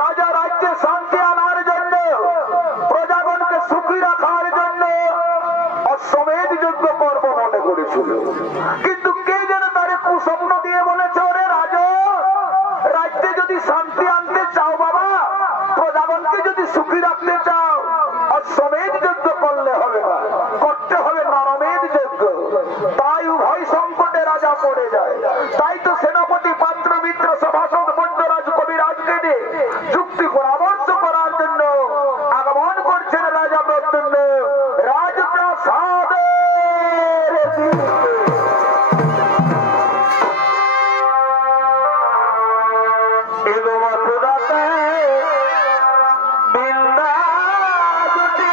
রাজা রাজ্যে শান্তি আনার জন্য, প্রজাগণকে সুখী রাখার জন্য অশ্বমেধ যজ্ঞ পর্ব মনে করেছিল। কিন্তু কে যেন তারে কুস্বপ্ন দিয়ে বলেছে, ওরে রাজা, রাজ্যে যদি শান্তি আনতে চাও বাবা, প্রজাগণকে যদি সুখী রাখতে চাও, অশ্বমেধ যজ্ঞ করলে হবে না, করতে হবে নরমেধ যজ্ঞ। তাই উভয় সংকটে রাজা পড়ে যায়। তাই তো সেনাপতি পাত্র মিত্র সভাসদ বৈদ্যরাজ কবিরাজকে দিয়ে যুক্তি পরামর্শ করার জন্য আগমন করছেন রাজা প্রদ্যুম্ন রাজপ্রাসাদে। এগো মথুরাতে বৃন্দাবতী,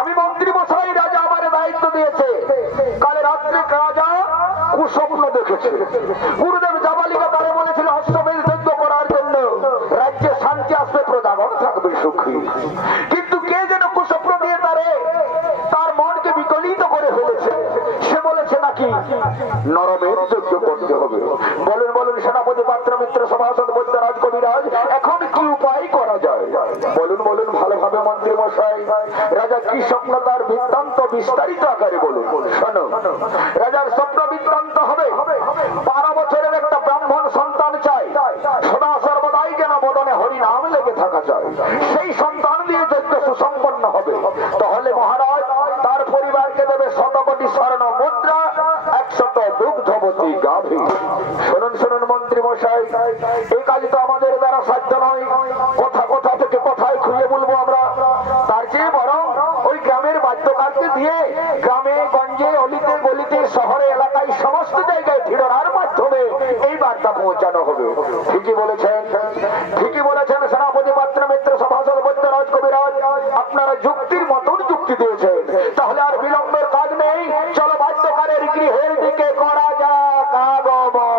আমি মন্ত্রী মশাই, রাজা আমার দায়িত্ব দিয়েছে। কাল রাত্রে রাজা কুস্বপ্ন দেখেছে। গুরুদেব জাবালিকা তারে বলেছিল অশ্বমেধ যজ্ঞ করার জন্য রাজ্যে শান্তি আসবে, প্রজাগণ থাকবে সুখী। কিন্তু কে যেন কুস্বপ্ন দিয়ে তার মনকে বিকলিত করে ফেলেছে। সে বলেছে নাকি নরমেধ যজ্ঞ করতে হবে। বলুন বলুন সেনাপতি, পাত্র, মিত্র, সভাসদ, বৈদ্যরাজ, কবিরাজ, এখন কি উপায় করা যায়? বলুন বলুন ভালোভাবে মন্ত্রী মশাই। রাজা কি স্বপ্ন তার বৃত্তান্ত বিস্তারিত আকারে বলুন। শোনো, রাজার স্বপ্ন বৃত্তান্ত হবে 12 বছরের একটা ব্রাহ্মণ সন্তান চাই, সদা সর্বদাই যেন বদনে হরিনাম লেগে থাকা চাই। সেই সন্তান দিয়ে যজ্ঞ সুসম্পন্ন হবে। তাহলে মহারাজ তার পরিবারকে দেবে 100 কোটি স্বর্ণ মুদ্রা, 100 দুগ্ধবতী গাভী। শুনুন শুনুন মন্ত্রী মশাই, এই কাজ তো আমাদের দ্বারা সাধ্য নয়। কথা কথা থেকে কথায় খুঁজে বলবো আমরা। তার চেয়ে বরং ওই গ্রামের বাদ্যকারকে দিয়ে গ্রামে গঞ্জে অলিতে গলিতে শহরে এলাকায় সমস্ত জায়গায় ভিড়ার মাধ্যমে এই বার্তা পৌঁছানো হবে। ঠিকই বলেছেন, ঠিকই বলেছেন সেনাপতি, পাত্র, মিত্র, সভাসদ, বৈদ্যরাজ, কবিরাজ, আপনারা যুক্তির মতন যুক্তি দিয়েছেন। তাহলে আর বিলম্বের কাজ নেই, চলো বাদ্যকারের গৃহের দিকে করা যাক আগমন।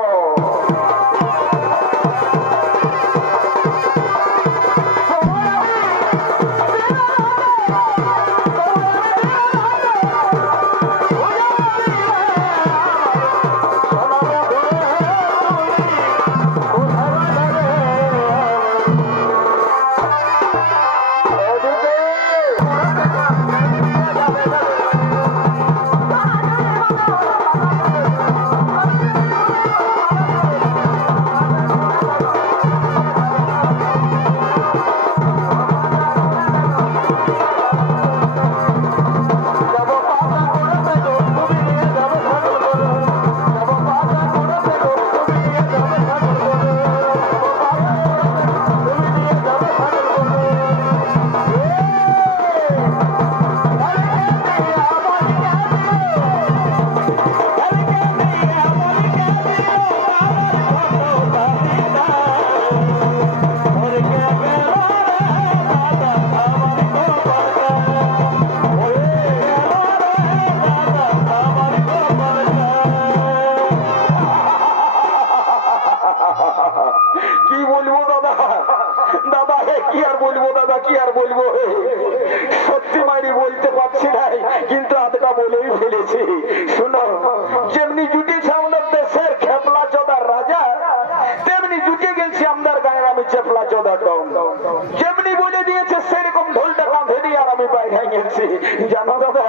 জানো দাদা,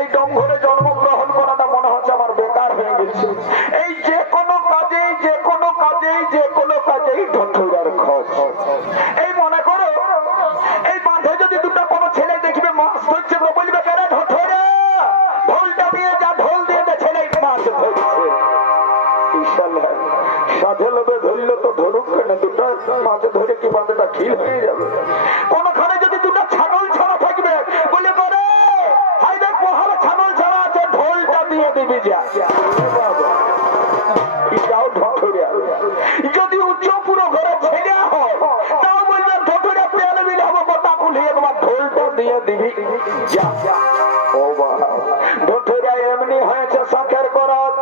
এই ডমঘরে জন্মগ্রহণ করাটা মনে হচ্ছে আমার বেকার হয়ে গেছে। এই যে কোনো কাজেই ঢোঠুরার খোঁজ। এই মনে করো এই বাঁধে যদি দুটো কোনো ছেলে দেখবে মাছ ধরছে তো বলবে কেন ঢোঠুরা ঢোলটা দিয়ে যা, ঢোল দিয়ে ছেলে মাছ ধরছে। সাধে লোভে ধরল তো ধরুক কেন, দুটা মাছ ধরে কি বাঁধটা খিল হয়ে যাবে। কোনখানে যদি দুটো ছাগল ছাড়া থাকবে বলে করে হাই দেখ মহাল ছাগল ছাড়া আছে, ঢোলটা দিয়ে দিবি যা। এটাও ঢোঠুরিয়া। যদি উচ্চ পুরো ঘরে ছেলে হয় তাও বলবে ঢোঠুরিয়া পেয়ালে মিলে হবো কথা কুলিয়ে তোমার ঢোলটা দিয়ে দিবি যা। ও বাবা, ঢোঠুরিয়া এমনি হয়েছে শাখের করত,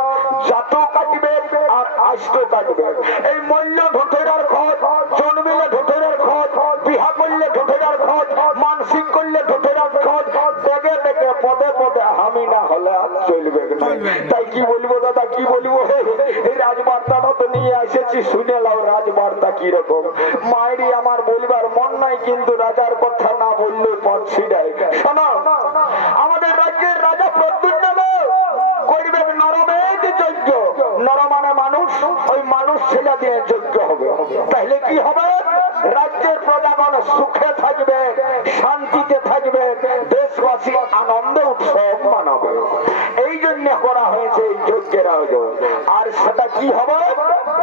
জাতু কাটবে আর আষ্ট কাটবে। এই মল্য ঢোঠুরার খোঁজ, জন্মিলে ঢোঠুরার খোঁজ, বিহা করলে ঢোঠুরার খোঁজ, মানসিক করলে ঢোঠুরার খোঁজ। দেখে দেখে পদে পদে আমি না হলে আর চলবে না। তাই কি বলবো দাদা, কি বলবো, এই রাজবার্তাটা তো নিয়ে এসেছি, শুনে লাও রাজবার্তা কিরকম। মায়েরই আমার বলবার মন নাই, কিন্তু রাজার কথা না বললে পারছি না। শোনো, আমাদের রাজ্যের রাজা প্রদ্যুম্ন করবে নরমেদ যজ্ঞ। নর মানে মানুষ, ওই মানুষ ছেলে দিয়ে যজ্ঞ হবে। তাহলে কি হবে? রাজ্যের প্রজাগণ সুখে থাকবে, শান্তিতে থাকবে, দেশবাসী আনন্দে উৎসব মানাবে। এই জন্য করা হয়েছে এই যজ্ঞের আয়োজন। আর সেটা কি হবে?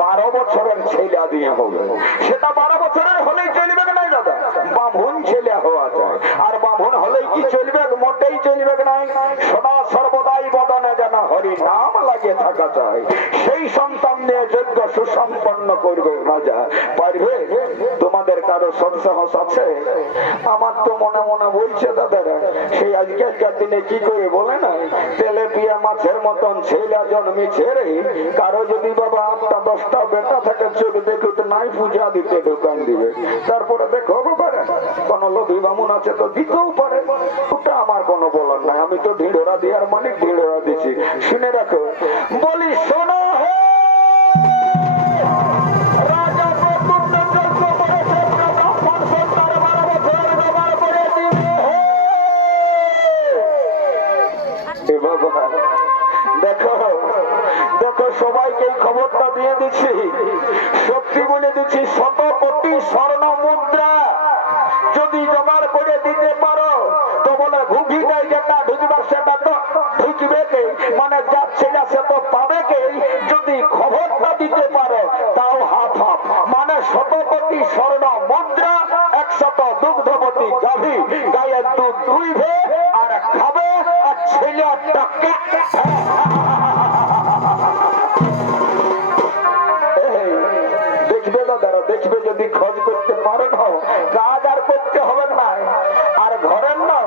12 বছরের ছেলে দিয়ে হবে। সেটা 12 বছরের হলেই চলবে নাই দাদা, বামুন ছেলে হওয়া যায়। আর বামুন হলেই কি চলবে? মোটেই চলবে নাই। সদা সর্বদাই বদনে যেন হরি নাম লাগে থাকা চায়। সেই সন্তান নিয়ে যজ্ঞ সুসম্পন্ন করবে রাজা। পারবে? তোমাদের কারো সৎসাহস আছে? আমার তো মনে মনে বলছে দাদারা, সেই আজকালকার দিনে কি করে বলে না, তেলে পিয়া মাছের মতন ছেলে জন্মেছে রে। কারো যদি বাবা 8টা-10টা বেটা থাকে, চোখ দেখতে নাই পূজা দিতে দোকান দিবে। তারপরে দেখো বাবা, কোন লোভী বামুন আছে তো দিতেও পারে, ওটা আমার কোনো বলার নাই। আমি তো ঢিঁড়োরা দিয়ার মালিক, ঢিঁড়োরা দিচ্ছি। শুনে রাখো, বলি শোনো হে রাজা প্রদ্যুম্ন যজ্ঞ করেছে, ব্রাহ্মণ সন্তান 12 বছর জোগাড় করে দিবে। হে বাবা, দেখো দেখো, সবাইকে এই খবরটা দিয়ে দিচ্ছি, সত্যি বলে দিচ্ছি, 100 কোটি স্বর্ণ মুদ্রা যদি জোগাড় করে দিতে পারো তো বলে ঘুঘিটাই যেটা ঢুকবে সেটা তো ঢুকবে কে, মানে যাচ্ছে না সে তো পাবে কে। যদি খবরটা দিতে পারো তাও হাফ হাফ, মানে 100 কোটি স্বর্ণ মুদ্রা, 100 দুগ্ধবতী গাভী, গায়ের দুধ দুইবে আর খাবে, আর ছেলেটাকে দেখবে দাদারা, দেখবে যদি খোঁজ করতে পারো না, কাজ আর করতে হবে না। আর ঘরের না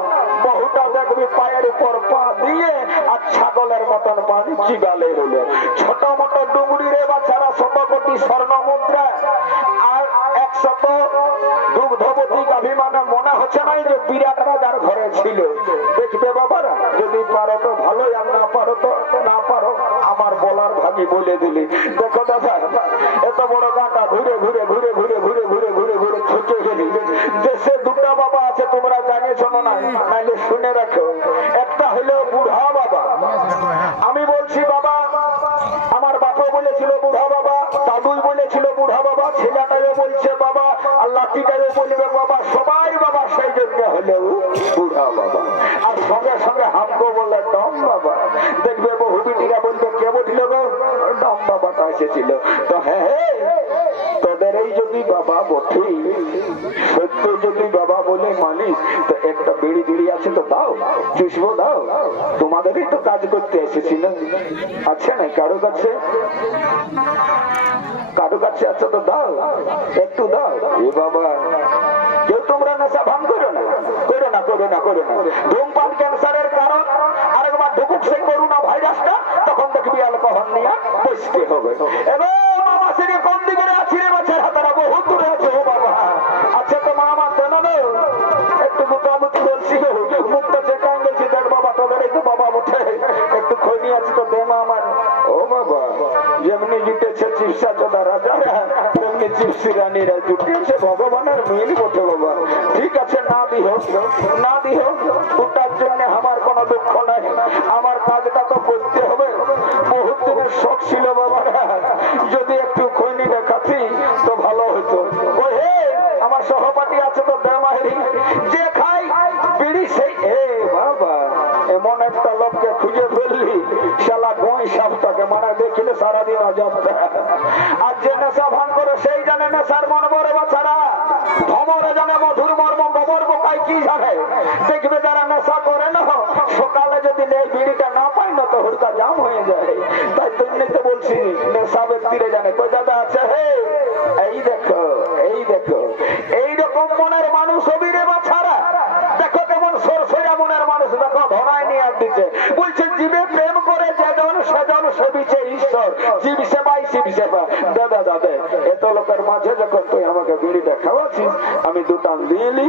বহুটা দেখবি পায়ের উপর পা দিয়ে আর ছাগলের মতন পা চিবালে হলো। ছোট মোটো ডুঙ্গুরি রে বাচ্চারা 100 কোটি স্বর্ণ মুদ্রা আর 100 দুগ্ধবতী গাভী, মানে মনে হচ্ছে না যে বিরাট রাজার ঘরে ছিল। দেখবে বাবারা, যদি পারো তো ভালোই, আর না পারো তো না পারো, আমার বলার ভাগি বলে দিলি। দেখো দাদা, এত বড় গাঁটা ঘুরে ঘুরে ঘুরে ঘুরে ঘুরে ঘুরে ঘুরে ঘুরে ছুটে গেলি। দেশে 2টা বাবা আছে, তোমরা জানিয়েছ না? নাইলে শুনে রাখো। একটা হলো বুড়া বাবা। আমি বলছি বাবা, আমার বাপও বলেছিল বুড়া বাবা, দাদুই বলেছিল বুড়া বাবা, ছেলেটাও বলছে বাবা, আর লাঠিটাও বলবে বাবা, সবাই বাবা। সেই জন্য হলো বুড়া বাবা। আর সঙ্গে সঙ্গে হামকো বলে ডম বাবা। দেখবে বহু বিটিরা বলবে কে বলছিল গো, ডম বাবাটা এসেছিল। তো হ্যাঁ, তোদের এই যদি বাবা বঠি সত্য, যদি বাবা বলে মানিস, তো একটা বিড়ি বিড়ি আছে তো দাও, চুষবো দাও। তোমাদেরই তো কাজ করতে এসেছি না, আছে না কারো কাছে? কারো কাছে আছে তো দাও, একটু দাও। এ বাবা, কেউ তোমরা নেশা ভাঙ করো না, করো না, করো না, করো না। ধূমপান ক্যান্সারের কারণ। আরেকবার ঢুকুক সেই করোনা ভাইরাসটা, তখন দেখবি অ্যালকোহল নিয়ে বসতে হবে। এবার মামা সেদিকে কোন দিকে আছি রে বাচ্চার হাতারা, বহুত দূরে আছে। ও বাবা, আচ্ছা তো মা আমার জানাবে একটু মোটামুটি বলছি, মুখটা চেকাই গেছি। দেখ বাবা, তোদের এই তো বাবা উঠে একটু খৈনি আছে তো দে মা আমার। ও বাবা, যেমনি জুটেছে পিশাচোদা রাজারা তেমনি জিপসি রানীরা জুটিয়েছে ভগবানের মিল বটে বাবা। ঠিক আছে, না দিও না দিও, ওটার জন্য আমার কোনো দুঃখ নাই, আমার কাজটা তো করতে হবে। বহুত দিনের শখ ছিল বাবারা, যদি একটু খৈনি দেখাতি তো ভালো হতো। ওই হে আমার সহপাঠী আছে তো দেমারি, যে খাই বিড়ি সেই এ বাবা, এমন একটা লোককে খুঁজে ফেললি শালা গোই সাপটাকে, মানে দেখিলে সারাদিন অজব। আর যে নেশা ভান করে সেই জানে নেশার মন বড় বাছারা, ভমরে জানে মধুর মর্ম, গোবর বোকায় কি জানে। দেখবে যারা নেশা করে না, সকালে যদি এই বিড়িটা না পায় না তো হুড়কা জাম হয়ে যায়। তাই তুমি তো বলছি নেশা ব্যক্তিরে জানে। কই দাদা আছে হে, এই দেখো এই দেখো, এইরকম মনের মানুষ অবিরে বাছারা। দেখো কেমন সরসরা মনের মানুষ, দেখো ধরায় নিয়ে দিচ্ছে, বলছে জীবে প্রেম করে যেজন সেজন সেবিছে ঈশ্বর, জীব সেবাই শিব সেবা। দাদা দাদা এত লোকের মাঝে যখন তুই আমাকে বিড়িটা খাওয়াচ্ছিস, আমি দুটান দিয়েলি,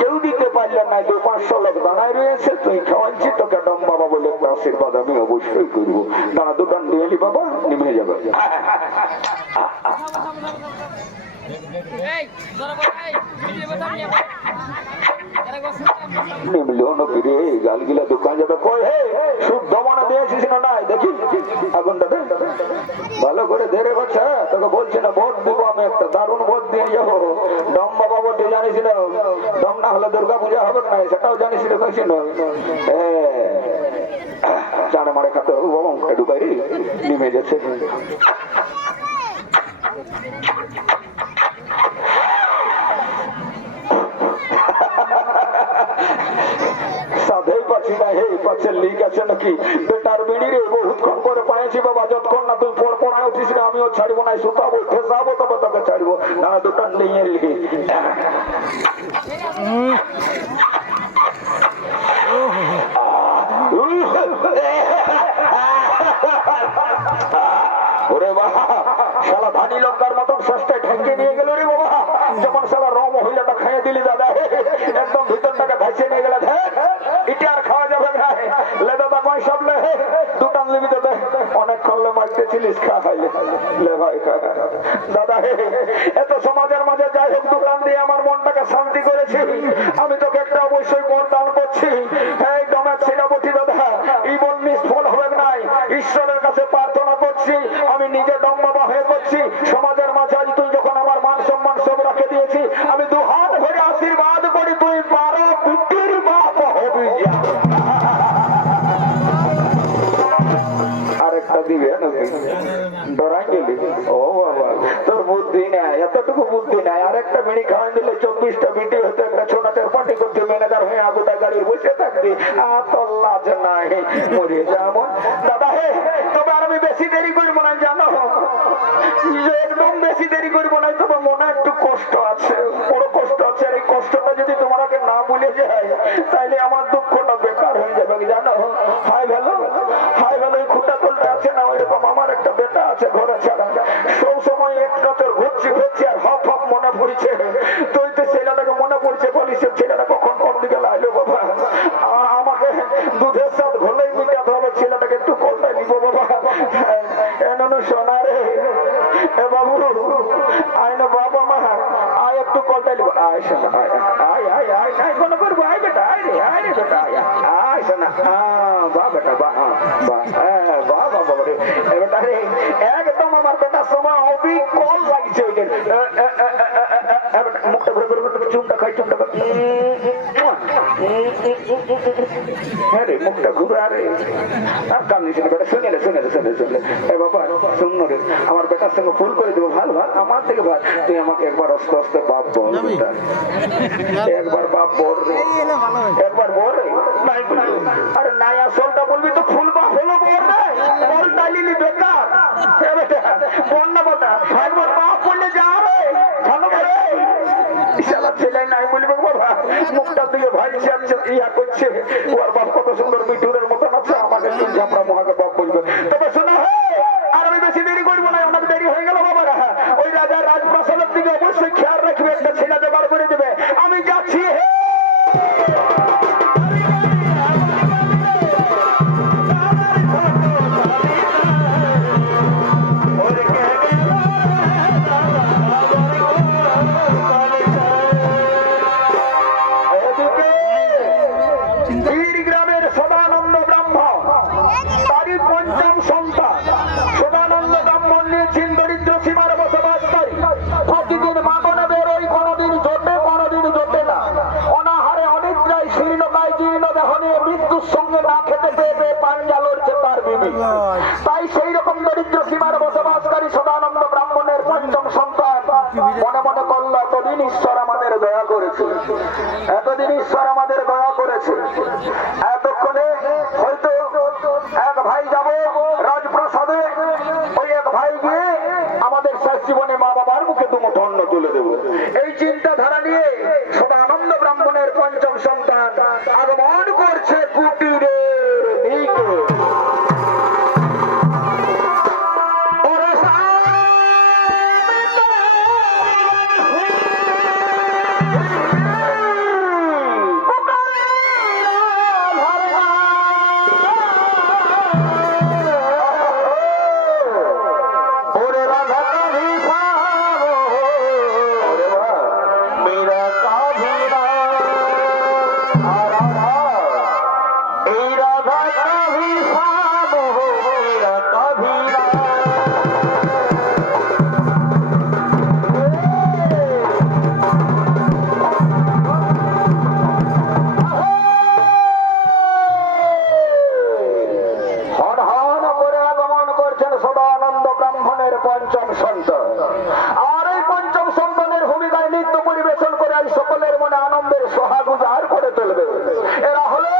কেউ দিতে পারলে না, 200-500 লোক দাঁড়ায় রয়েছে, তুই খাওয়াচ্ছি, তোকে ডম বাবা বলে একটা আশীর্বাদ আমি অবশ্যই করবো। দাঁড়া দুটান দিয়েলি বাবা, নিমে যাবে। গালগিলা দোকান যাবে, কই হে শুদ্ধ মনে দিয়েছিস না নাই দেখি এখন দাদা ভালো করে ধরে বাচ্চা, তোকে বলছি না ভোট দিব আমি, একটা দারুণ ভোট দিয়ে যাবো। ডম বাবা বটে জানিস না, ডম না হলে দুর্গা পূজা হবে না, সেটাও জানিস না, কইছি না চাড়ে মারে খাতে হবে বাবা, একটু বাইরে নিমে যাচ্ছে। সাধেই পাচ্ছি না, হে পাচ্ছে লিক আছে নাকি বেটার বিড়ি রে, বহুক্ষণ করে পাইছি বাবা, যতক্ষণ না তুই পড়ায় উঠিস না আমিও ছাড়বো না, শুতাবো ঠেসাবো তবে তোকে ছাড়বো। না দুটান নিয়ে লিখি ওরে বাবা, শালা ধানি লঙ্কার মতন ষষ্ঠে ঠেঙ্গে নিয়ে গেল রে বাবা, যেমন শালা র মহিলাটা খাইয়ে দিলি দাদা, একদম ভিতরটাকে ভাইসে নিয়ে গেলে, এটা আর খাওয়া যাবে না। লে দাদা কই সব লে, দুটান লিবি দাদা, অনেকক্ষণ লে মারতেছিলিস, খা খাইলে লে ভাই খা দাদা। এত সমাজের মাঝে যাই হোক দোকান দিয়ে আমার মনটাকে শান্তি করেছি, আমি তোকে একটা অবশ্যই মন দান করছি। এই দমের ছেলে বটি দাদা, এই মন নিষ্ফল হবে নাই, ঈশ্বরের কাছে প্রার্থনা করছি, আমি নিজে ডম বাবা হয়ে করছি সমাজের মাঝে। আজ তুই যখন আমার মান সম্মান সব রাখে দিয়েছি, আমি দু হাত ভরে আশীর্বাদ করি, তুই 12 পুত্রের বাপ হবি। আরেকটা দিবে ডরাই গেলি, ও বাবা তোর বুদ্ধি নাই, এতটুকু বুদ্ধি নাই। আরেকটা বিড়ি খাওয়াই দিলে 24টা বিটি হতো, একটা ছোটাচের পার্টি করতে ম্যানেজার হয়ে আগুটা গাড়ির বসে থাকতি, আর তোর লাজ নাই, মরিয়ে যাবো দাদা। হে তবে আর আমি বেশি দেরি করবো না, জানো একদম বেশি দেরি করবো না, তবে মনে একটু কষ্ট আছে, বড় কষ্ট আছে। আর এই কষ্টটা যদি তোমাকে না ভুলে যায় তাইলে আমার দুঃখটা বেকার হয়ে যাবে, জানো। হাই ভালো হাই ভালো, এই খুঁটা তোলটা আছে না, ওইরকম আমার একটা বেটা আছে ঘরে ছাড়া, সব সময় এক রাতের ঘুরছি ঘুরছি আর হপ হপ মনে পড়ছে, তো ওই তো ছেলেটাকে মনে পড়ছে, বলি সে ছেলেটা কখন কোন দিকে লাইলো বাবা, আমাকে দুধের সাথে ঘোলেই মিটাতে হবে, ছেলেটাকে একটু কলটাই নিবো বাবা। এনো সোনা রে এ বাবু, আয় না বাবা মা, আয় একটু কলটাই নিবো, আয় সোনা আয় আয় আয় আয় নাই কোনো করবো, আয় বেটা আয় রে বেটা আয় সোনা, বা বেটা বা বা বা বাবা রে বেটা রে, একদম আমার বেটার সময় অবিকল লাগছে। ওই মুখটা ঘুরে ঘুরে চুমটা খাই, চুমটা হ্যাঁ রে মুখটা ঘুরে, আরে আর কান নিচে বেটা শুনে শুনে এ বাবা শুন রে, আমার বেটার সঙ্গে ফুল করে দেবো, ভাল ভাল আমার থেকে ভাল, তুই আমাকে একবার আস্তে আস্তে বাপ বল, একবার বাপ বল রে, একবার বল রে। আরে নাই আসলটা বলবি তো ফুল বাপ হলো বল রে, বল তাইলি বেকার বল না বেটা, একবার বাপ বললে যা রে ভালো করে শালা ছেলে নাই বলবে বাবা, মুখটা দিয়ে ভাই ইয়া করছে, ওর বাপ কত সুন্দর মিঠুরের মতন আছে, আমাকে তিন ঝাপড়া মহাকে বাপ বলবে। তবে শোনা আর আমি বেশি দেরি করবো না, অনেক দেরি হয়ে গেল বাবারা। ওই রাজা রাজপ্রাসাদের দিকে অবশ্যই খেয়াল রাখবে, একটা ছেলে জোগাড় করে দেবে, আমি যাচ্ছি। হে ওরে কে করেছে। এতদিন ঈশ্বর আমাদের দয়া করেছে। এতক্ষণে হয়তো এক ভাই যাব রাজপ্রাসাদে, ওই এক ভাই গিয়ে আমাদের শেষ জীবনে মা বাবার মুখে দুমুঠো অন্ন তুলে দেব, এই চিন্তাধারা নিয়ে সদানন্দ ব্রাহ্মণের পঞ্চম সন্তান আগমন করছে কুটিরের দিকে। পঞ্চম সন্তান, আর এই পঞ্চম সন্তানের ভূমিকায় নৃত্য পরিবেশন করে সকলের মনে আনন্দের সোহাগ উজাড় করে তুলবে। এরা হলো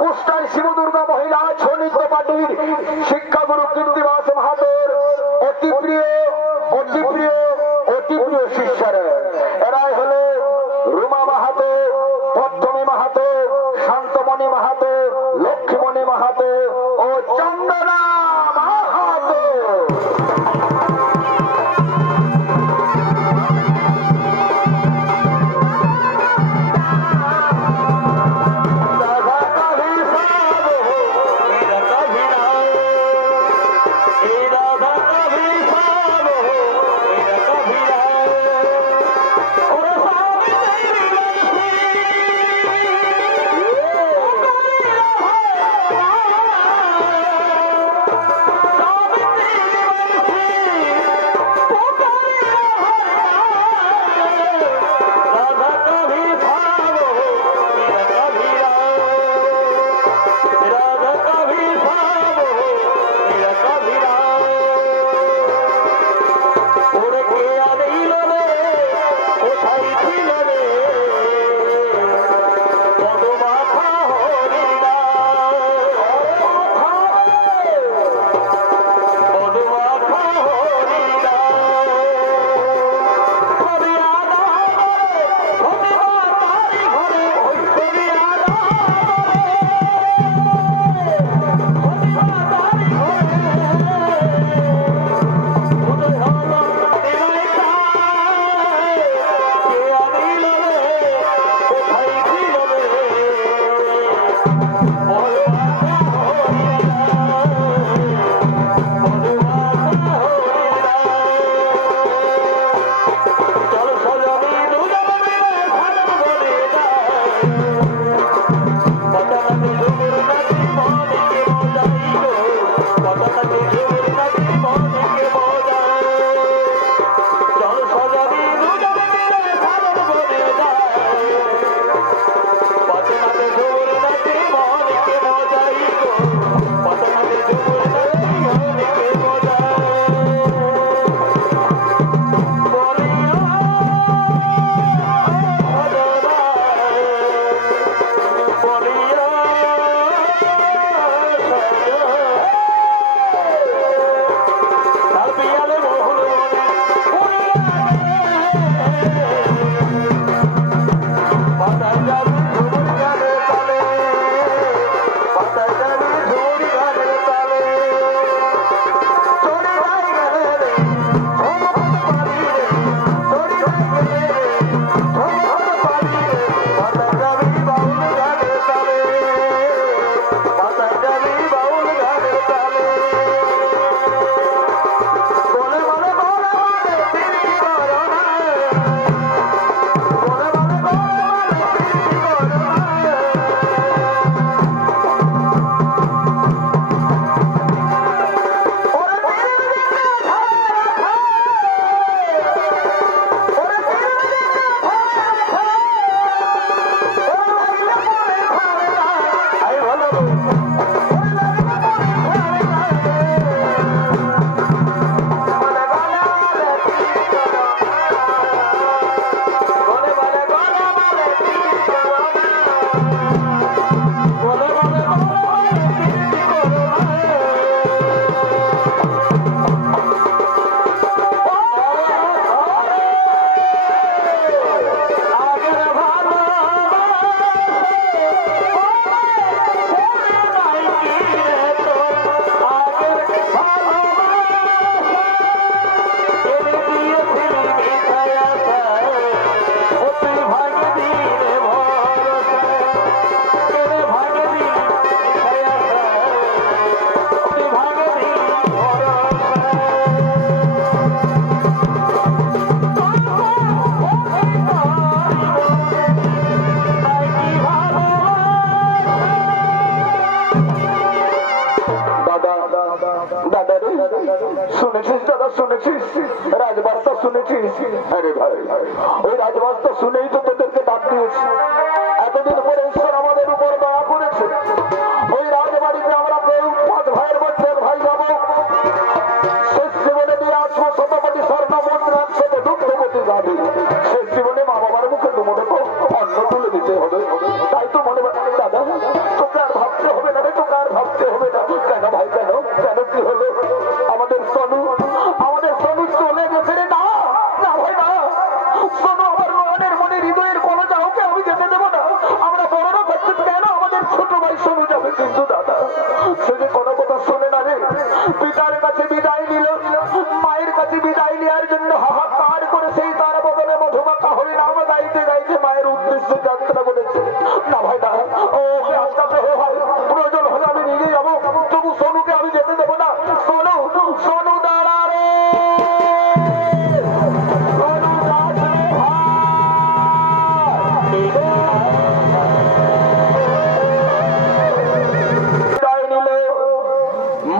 কুষ্টার শিব দুর্গা মহিলা ছৌ নৃত্য পার্টির শিক্ষাগুরু কীর্তিবাস মাহাতোর অতি প্রিয় শিষ্যরা। এরাই হলো রুমা মাহাতো, পদ্মমী মাহাতো, শান্তমণি মাহাতো, লক্ষ্মীমণি মাহাতো ও চন্দনা মাহাতো। শুনেছিস দাদা, শুনেছিস রাজবার্তা শুনেছিস? আরে ভাই, ওই রাজবার্তা শুনেই তো তোদেরকে ডাক দিয়েছি। এতদিন পরে ঈশ্বর আমাদের উপর দয়া করেছে। ওই রাজবাড়িতে আমরা কেউ 5 ভাইয়ের মধ্যে ভাই যাবো। শেষ জীবনে দিয়ে আসবো শতপতি স্বর্ণ মুদ্রা, 100 দুগ্ধবতী গাভী। শেষ জীবনে মা বাবার মুখে দুমুঠো অন্ন তুলে দিতে হবে। তাই তো মনে দাদা, তোকে আর ভাবতে হবে না রে, তোকে আর ভাবতে হবে না। কেন ভাই, কেন কেন কি হলো? আমাদের সোনু চলে গেছে রে। না না ভাই না, সোনু আমার নয়নের মনে হৃদয়ের কলজা, ওকে আমি যেতে দেবো না। আমরা বড়রা থাকতে কেন আমাদের ছোট ভাই সোনু যাবে? কিন্তু দাদা, সে যে কোনো কথা শোনে না রে। পিতার কাছে বিদায় নিল, মায়ের কাছে বিদায় নেওয়ার জন্য হাহাকার করে সেই তার বদলে মধুমাখা হরিনাম গাইতে গাইতে মায়ের উদ্দেশ্যে যাত্রা করেছে। না ভাই না, ওকে আস্তে ভাই, প্রয়োজন হলে আমি নিজে যাবো, তবু সোনুকে আমি যেতে দেবো না। সোনু, সোনু দাঁড়া রে, সোনু দাস রে ভাই। বিদায় নিল,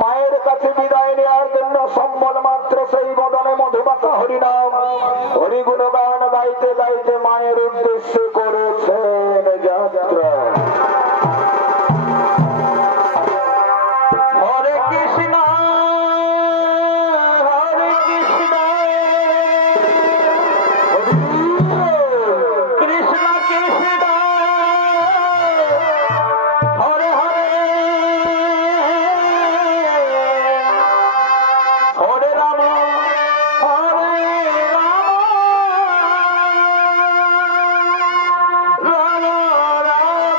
মায়ের কাছে বিদায় নেওয়ার জন্য সম্বল মাত্র সেই বদনে মধুমাখা হরিনাম হরিগুণ গান গাইতে গাইতে মায়ের উদ্দেশ্যে করেছেন যাত্রা। হরে কৃষ্ণ হরে কৃষ্ণ কৃষ্ণ কৃষ্ণ হরে হরে হরে রাম হরে রাম রাম রাম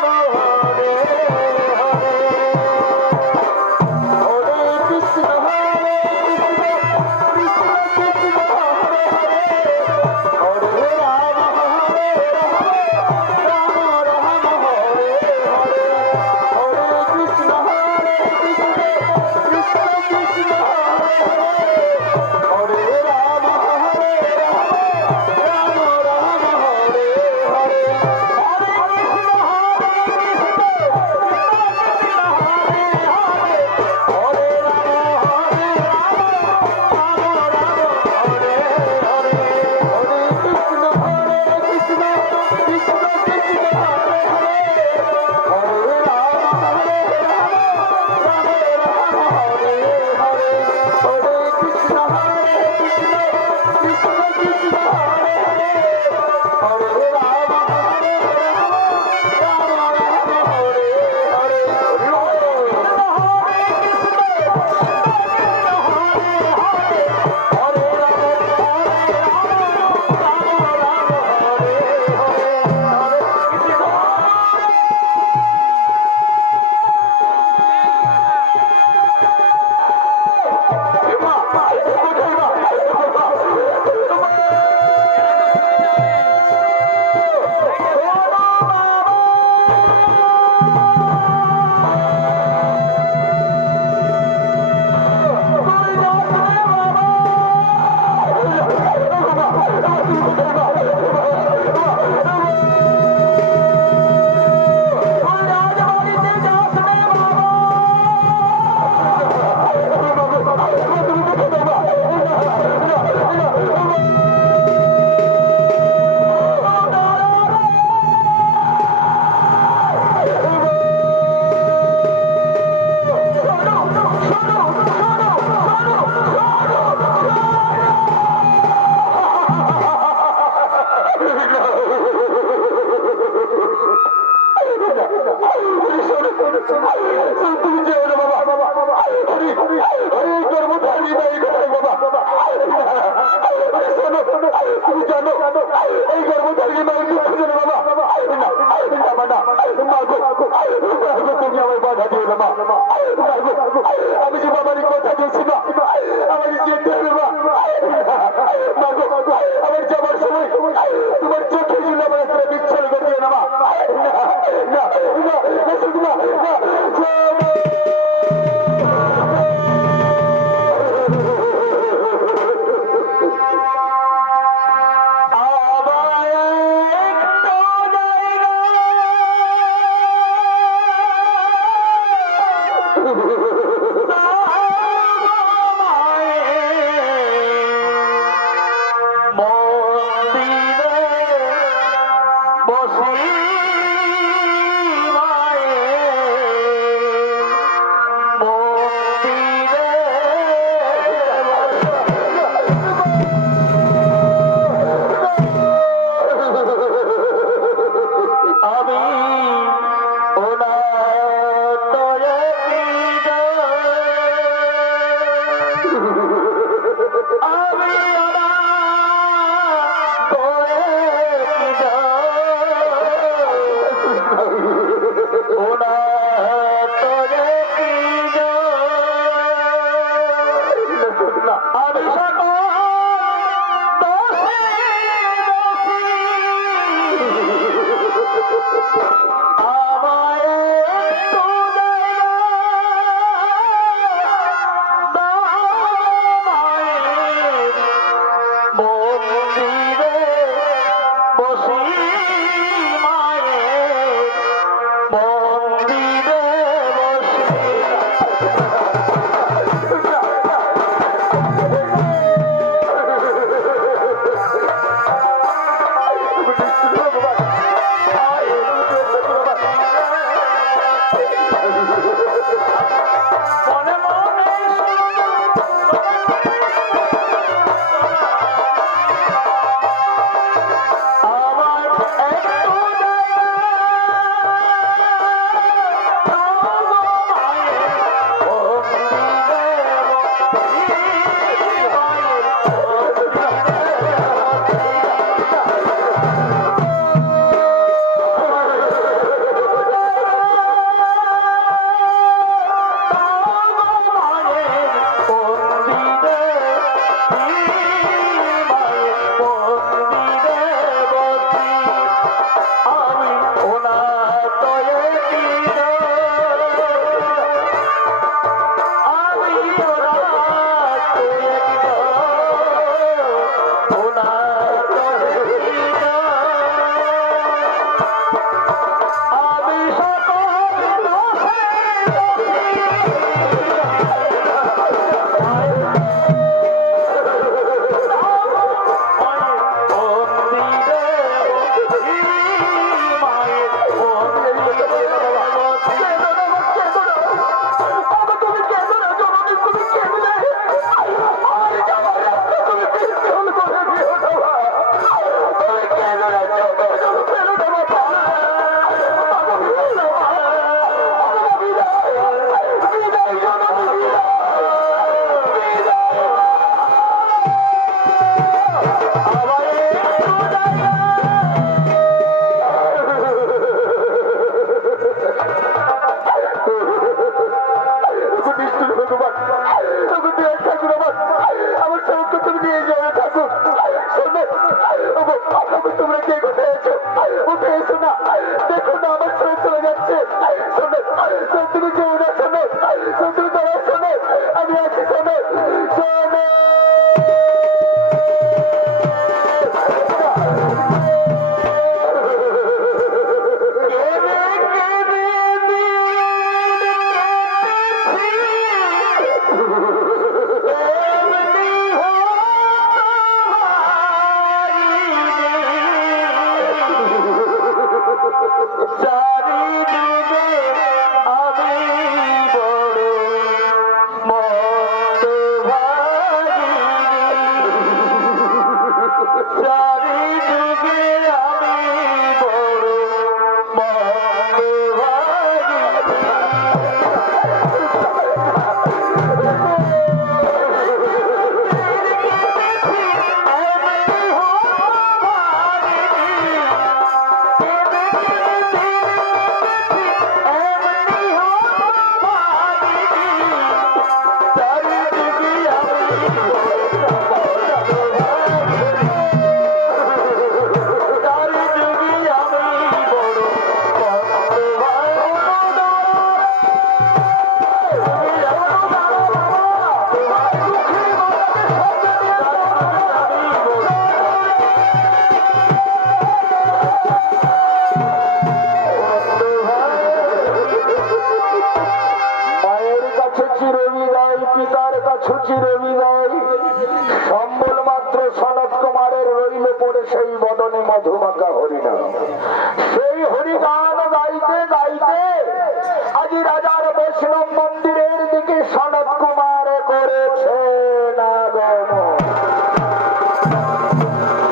আমি সকল দোষে দোষী। আমায় একটু মন্দিরে বসি মায়ের মন্দিরে বসি। মনে মনে আমার একটু তোমরা কে কোথায় আছো? উঠে এসো না, দেখো না আমার ছেলে চলে যাচ্ছে। শোনো, তুমি কেউ না, শোনো, তুমি দাঁড়াও, শোনো, আমি আছি, শোনো, শোনো। সম্বল মাত্র সনত কুমারের রইল পড়ে সেই বদনে মধুমাখা হরিনাম। সেই হরিগান গাইতে গাইতে আজি রাজার বৈষ্ণব মন্দিরের দিকে সনত কুমার করেছে আগমন।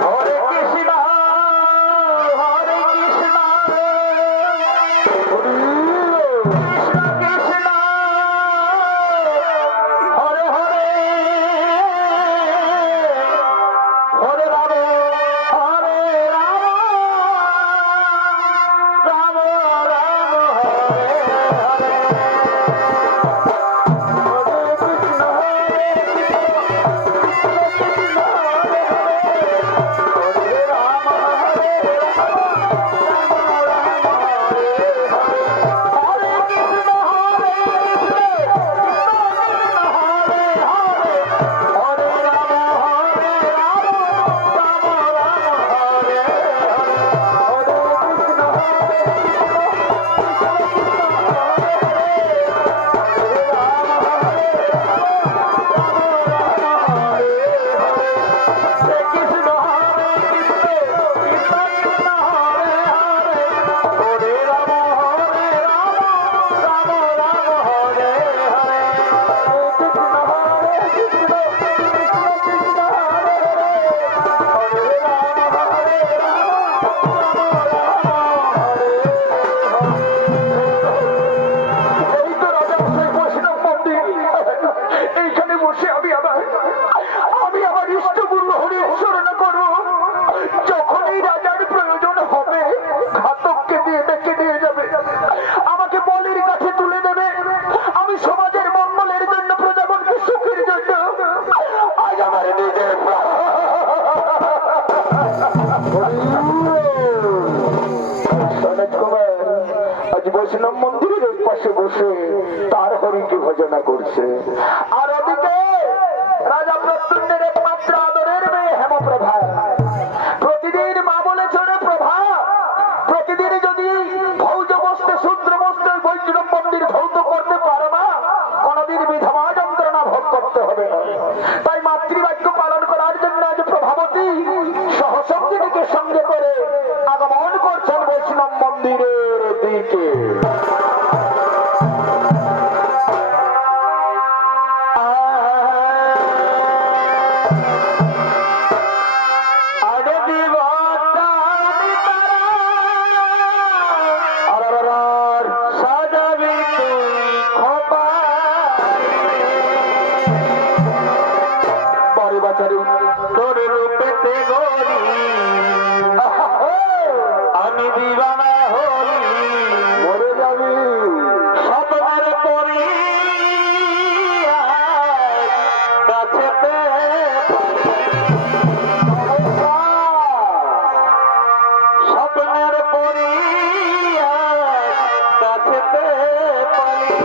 হরে কৃষ্ণ হরে কৃষ্ণ কৃষ্ণ হরে হরে হরে রাম হরে রাম রাম রাম হরে হরে হরে কৃষ্ণ হরে আজ আমার নিজের সনৎ কুমার আজ বৈষ্ণব মন্দিরের এক পাশে বসে তার হরিকে ভজনা করছে, আর ওদিকে রাজা প্রত্যুণ্ডের একমাত্র আদরের মেয়ে হেমপ্রভা প্রতিদিন মা বলে চলে প্রভা প্রতিদিন যদি ভৌজ বসতে শূদ্র বসতে বৈষ্ণব মন্দির ধৌত করতে পারে না, কোনদিন বিধবা যন্ত্রণা ভোগ করতে হবে না। তাই মাতৃবাক্য পালন করার জন্য আজ প্রভাবতী সহসঙ্গিনীকে সঙ্গে করে আগমন করছেন বৈষ্ণব মন্দিরের দিকে। তোর রূপেতে গরি আমি দিবানা হরি মরে যাবি স্বপ্নের পরি কাছেতে স্বপ্নের পরি কাছেতে পালি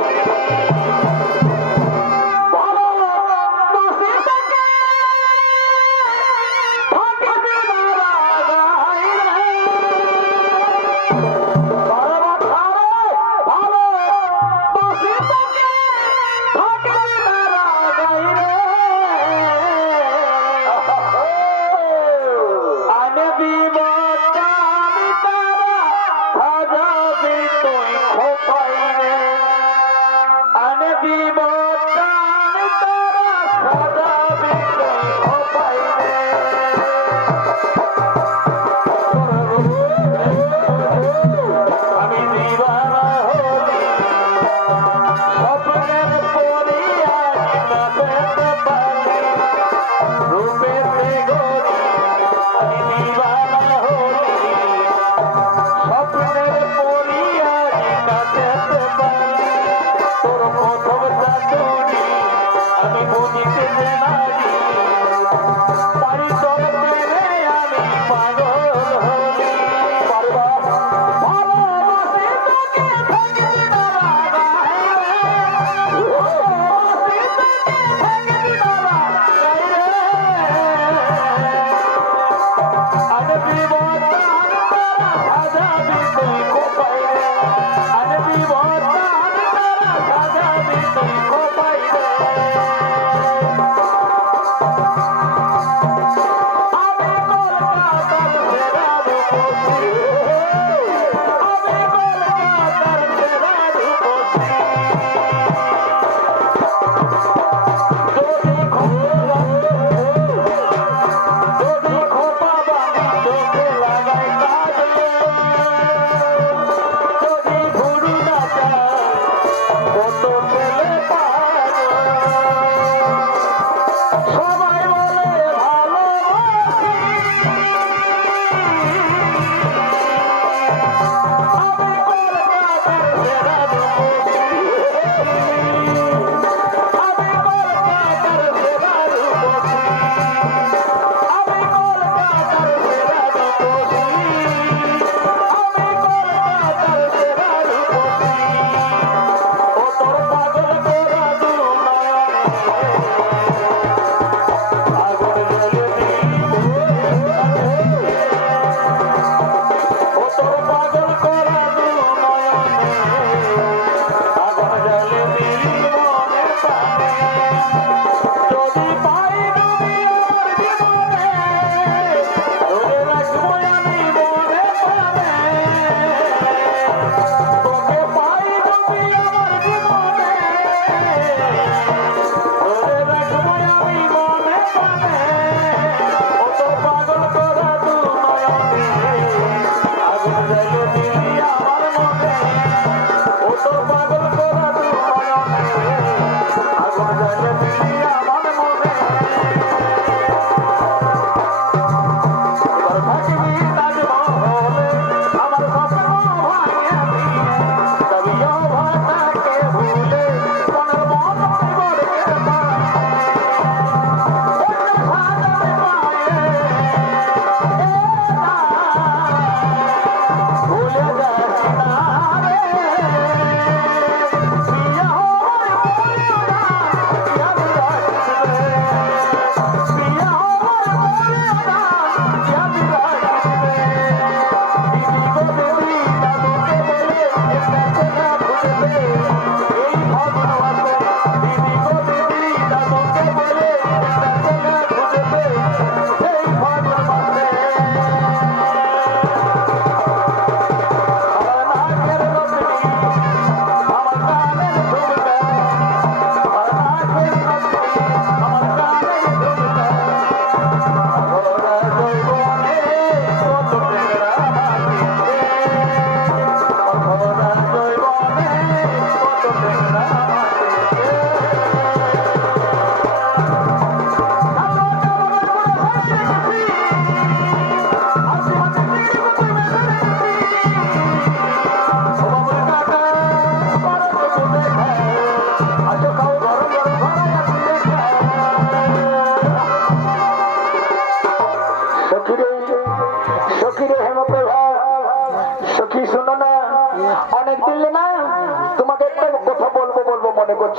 সবাই বলে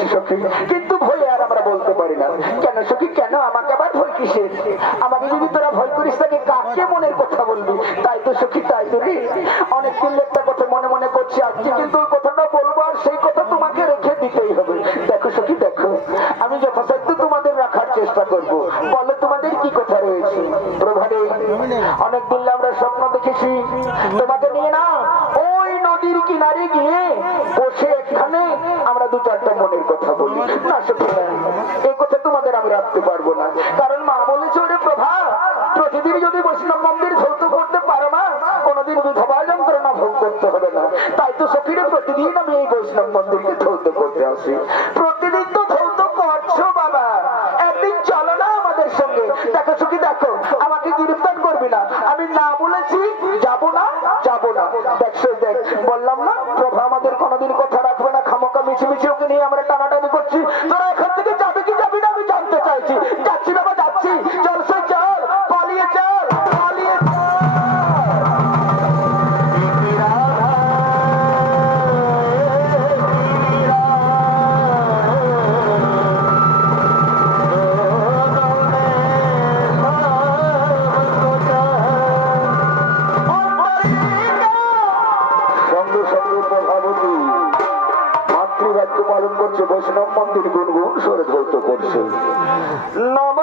করছি সখী, কিন্তু ভয়ে আর আমরা বলতে পারি না। কেন সখী, কেন? আমাকে আবার ভয় কিসের? আমাকে যদি তোরা ভয় করিস তাকে কাকে মনের কথা বলবি? তাই তো সখী, তাই তো রে। অনেকদিন একটা কথা মনে মনে করছি, আজকে কিন্তু ওই কথাটা বলবো, আর সেই কথা তোমাকে রেখে দিতেই হবে। দেখো সখী, দেখো, আমি যথাসাধ্য তোমাদের রাখার চেষ্টা করবো। বলো তোমাদের কি কথা রয়েছে? প্রভাতে অনেকদিন আমরা স্বপ্ন দেখেছি তোমাকে নিয়ে না ওই নদীর কিনারে গিয়ে বসে এখানে আমরা দু চারটা মনের কথা বলি। না সত্যি না, এই কথা তোমাদের আমি রাখতে পারবো না। কারণ মা বলেছে, ওরে প্রভা, প্রতিদিন যদি বৈষ্ণব মন্দির ধৌত করতে পারো না, কোনোদিন বিধবা যন্ত্রণা ভোগ করতে হবে না। তাই তো সখীরে প্রতিদিন আমি এই বৈষ্ণব মন্দিরকে ধৌত করতে আসি। প্রতিদিন তো ধৌত করছো বাবা, একদিন চলো না আমাদের সঙ্গে। দেখো সখী, দেখো, আমাকে গ্রেফতার করবি না। আমি না বলেছি যাবো না, যাবো না। দেখছো, দেখ, বললাম না প্রভা আমাদের কোনোদিন কথা রাখবে না। খামোকা মিছিমিছি ওকে নিয়ে আমরা টানাটানি করছি। তোরা এখান থেকে যাবে কি যাবি না আমি জানতে চাইছি। যাচ্ছি বাবা, যাচ্ছি। চল সে চল, পালিয়ে চল, পালিয়ে চল। মাতৃবাক্য পালন করছে, বৈষ্ণব মন্দির গুনগুন সরে ধৌত করছে। নম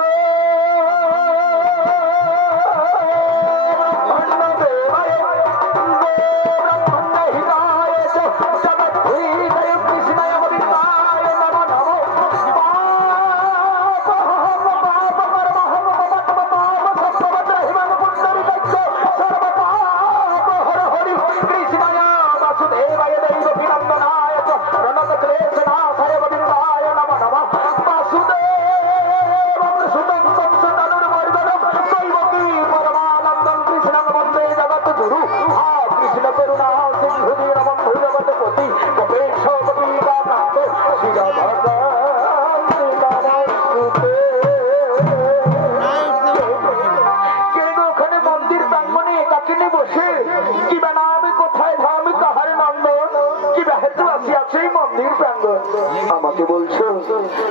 আমাকে বলছো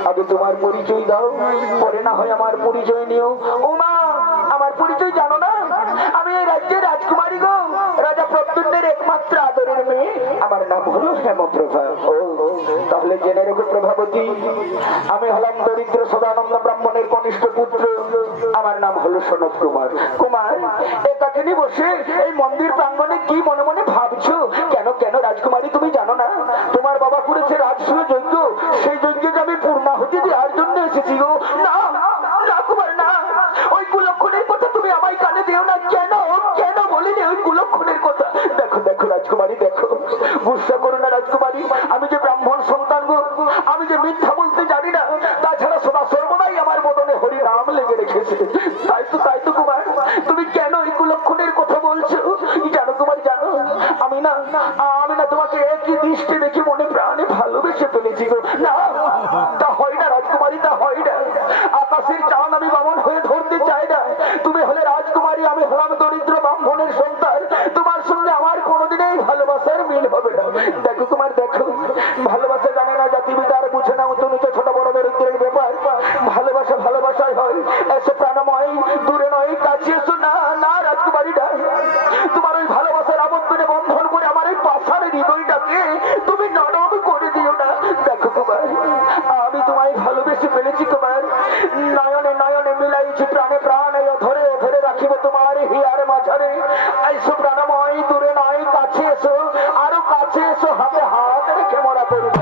আগে তোমার পরিচয় দাও, পরে না হয় আমার পরিচয় নিও। ও মা, আমার পরিচয় জানো না? আমি এই রাজ্যের রাজকুমারী গো, রাজা প্রদ্যুম্নের একমাত্র আদরের মেয়ে। আমার নাম হলো হেমপ্রভা। ও তাহলে জেনে রেখো প্রভাবতী, আমি হলাম দরিদ্র সদানন্দ ব্রাহ্মণের কনিষ্ঠ পুত্র। আমার নাম হলো সনৎ কুমার। কুমার, একাকিনী বসে এই মন্দির প্রাঙ্গণে কি মনে মনে ভাবছো? কেন কেন রাজকুমারী, তুমি জানো না তোমার বাবা করেছে রাজসূয় যজ্ঞ? সেই যজ্ঞে যে আমি পূর্ণাহুতি দেওয়ার জন্য এসেছি গো। না না কুমার, না, ওই কুলক্ষণের কথা তুমি আমায় কানে দিও না। কেন কেন বলিনি ওই কুলক্ষণের কথা? দেখো দেখো রাজকুমারী, দেখো, গুসা করো না রাজকুমারী। আমি যে ব্রাহ্মণ সন্তান গো, আমি যে মিথ্যা বলতে জানি না। তাছাড়া সদা সর্বদাই আমার বদনে হরি নাম লেগে রেখেছে। তাই তো কুমার, তুমি কেন এই কুলক্ষণের কথা বলছো? জানো কুমার, জানো, আমি না তোমাকে একই দৃষ্টি দেখে মনে প্রাণে ভালোবেসে ফেলেছি গো। না, তা হয় না রাজকুমারী, তা হয় না। আকাশের চাঁদ আমি বামন হয়ে ধরতে চাই না। তুমি হলে রাজকুমারী, আমি হলাম দরিদ্র ব্রাহ্মণের সন্তান। তোমার সঙ্গে আমার কোনোদিনই ভালোবাসার মিল হবে না। দেখো কুমার, দেখো, ভালোবাসা জানে না, জাতিবিদার বুঝে না, উঁচু নিচে ছোট বড় বেরুদ্রের ব্যাপার। ভালোবাসা ভালোবাসাই হয়। এসে প্রাণময়, দূরে নয়, কাছে এসো। না না রাজকুমারী, না, তোমার ওই ভালোবাসার আবদ্ধনে বন্ধন করে আমার এই পাষাণ হৃদয়টাকে তুমি নরম করে দিও না। দেখো কুমার, আমি তোমায় ভালোবেসে ফেলেছি কুমার। নয়নে নয়নে মিলাইছি প্রাণে প্রাণ, ধরে ধরে রাখিব তোমার হিয়ার মাঝারে। এসো প্রাণময়, দূরে নয়, কাছে এসো, আরো কাছে এসো, হাতে হাত রেখে মরা করবে।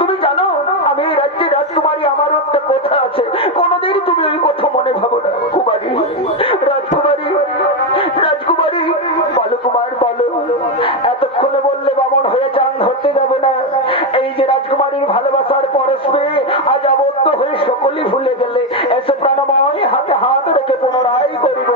তুমি জানো আমি এই রাজ্যে রাজকুমারী, আমার একটা কথা আছে, কোনোদিন তুমি ওই কথা মনে ভাবো না। কুমারী, রাজকুমারী, রাজকুমারী, বলো কুমার বলো। এতক্ষণে বললে বামন হয়ে চান ধরতে যাবে না। এই যে রাজকুমারীর ভালোবাসার পরশে আজ আবদ্ধ হয়ে সকলেই ভুলে গেলে, এসে প্রাণময় হাতে হাত রেখে পুনরায় করিব